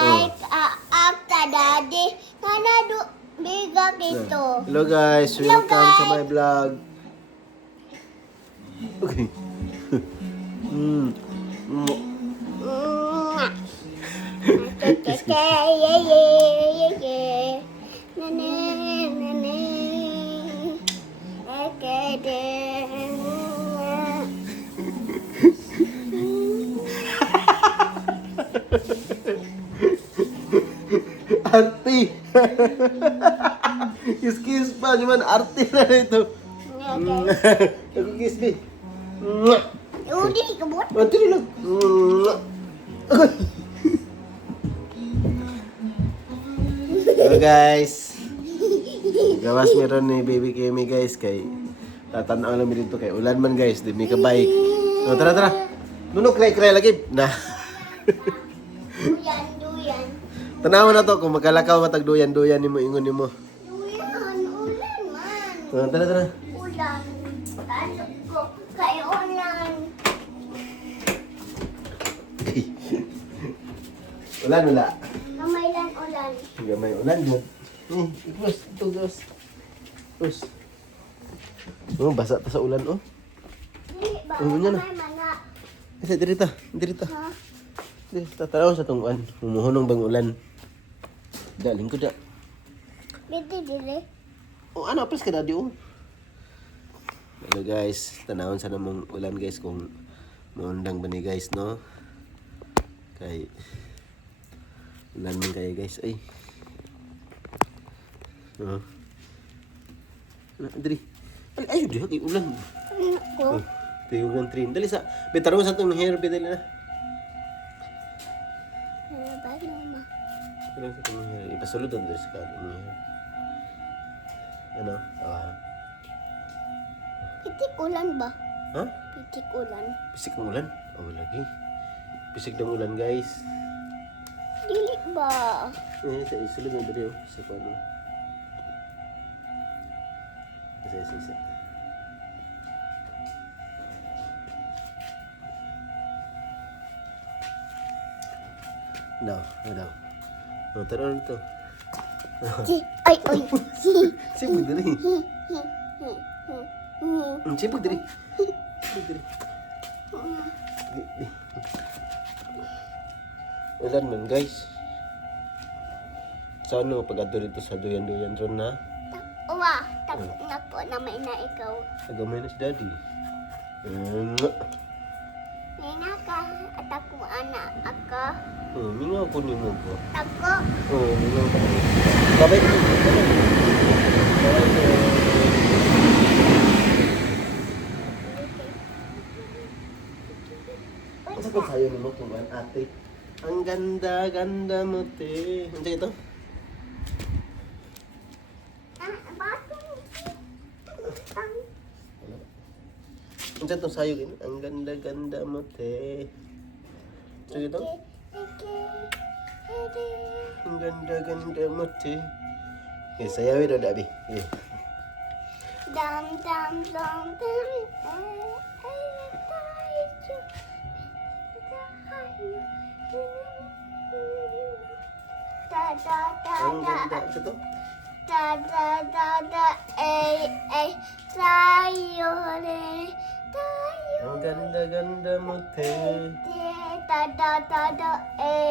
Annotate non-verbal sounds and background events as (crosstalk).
Like uh, after daddy, kana do biga kito. Hello guys, Hello, welcome to guys. my vlog. Okay. (laughs) mm. Mm. (laughs) Mwah. Arti! (laughs) Kiss-kiss pa, di man arti na ito. Eke. Ako kiss, be. Mwah! Udi, kabut. Arti na lang. Mwah! Agoy! Hello guys. Gawas meron ni baby Kimi guys kay tatanaw lang mi dito kay ulan man guys di mi ka bike. Oh, tara tara. Nunok kray kray lagi. Na. Duyan, duyan. Tanaw na to kung magkalakaw matag duyan duyan nimo ingon nimo. Duyan, ulan man. Oh, tara tara. Ulan. Ano ko kay ulan. (laughs) ulan wala. Kamaylan ulan. Gamay ulan jud. Ipos ito gas. Ipos. Oh, basa ta sa ulan oh. Ano ah? Kamay mana. Kasi dirita, dirita. Ha? Dirita tanaw sa tungwan. Humuhunong bang ulan. Daling ko da. Biti dili. Oh, ano, apres ka daddy, oh. Hello guys, tanawon sa namang ulan guys kung maundang ba ni guys, no? Kay ulan man kayo guys, ay. Oh. Ano, dali. Ay, ay, di, ulan. Ano ko? Oh, tuyog ng train. Dali sa, bitarong sa itong hair, dali na. Mama? Bitarong sa itong hair. Ipasulod ang sa kanong hair. Ano? Ah. Pitik ulan ba? Ha? Pitik ulan. Pisik ng ulan? Oh, lagi. Pisik ng ulan, guys. Dili ba? Eh, sa isulod ng dali, oh. Sa paano. Isa, isa, isa. No, ano daw? Oh, tara na to. Si, ay, ay. Si. Sipag dali. Sipag dali. Sipag dali. Di, di. Ulan man, guys. Sa ano, pag ato sa duyan-duyan ron na, Uwa, takot na po na may na ikaw. nagamay na si daddy. May naka, at ako ana, ako. Oh, mingaw ko ni mo po. Ako. Oh, mingaw ko. Ko. Ko. Ang sakot sa'yo ni mo kung ate. Ang ganda-ganda mo, te. Ano ito? Ah, Ano siya itong sayo? Ang ganda-ganda mo, te. ചെയ്തോ gitu? Ganda-ganda mata. Eh, saya weh dah eh. Dam dam dam dam. Eh, da da da da. Da da da da. Ganda-ganda. Da, da, da, da. Eh,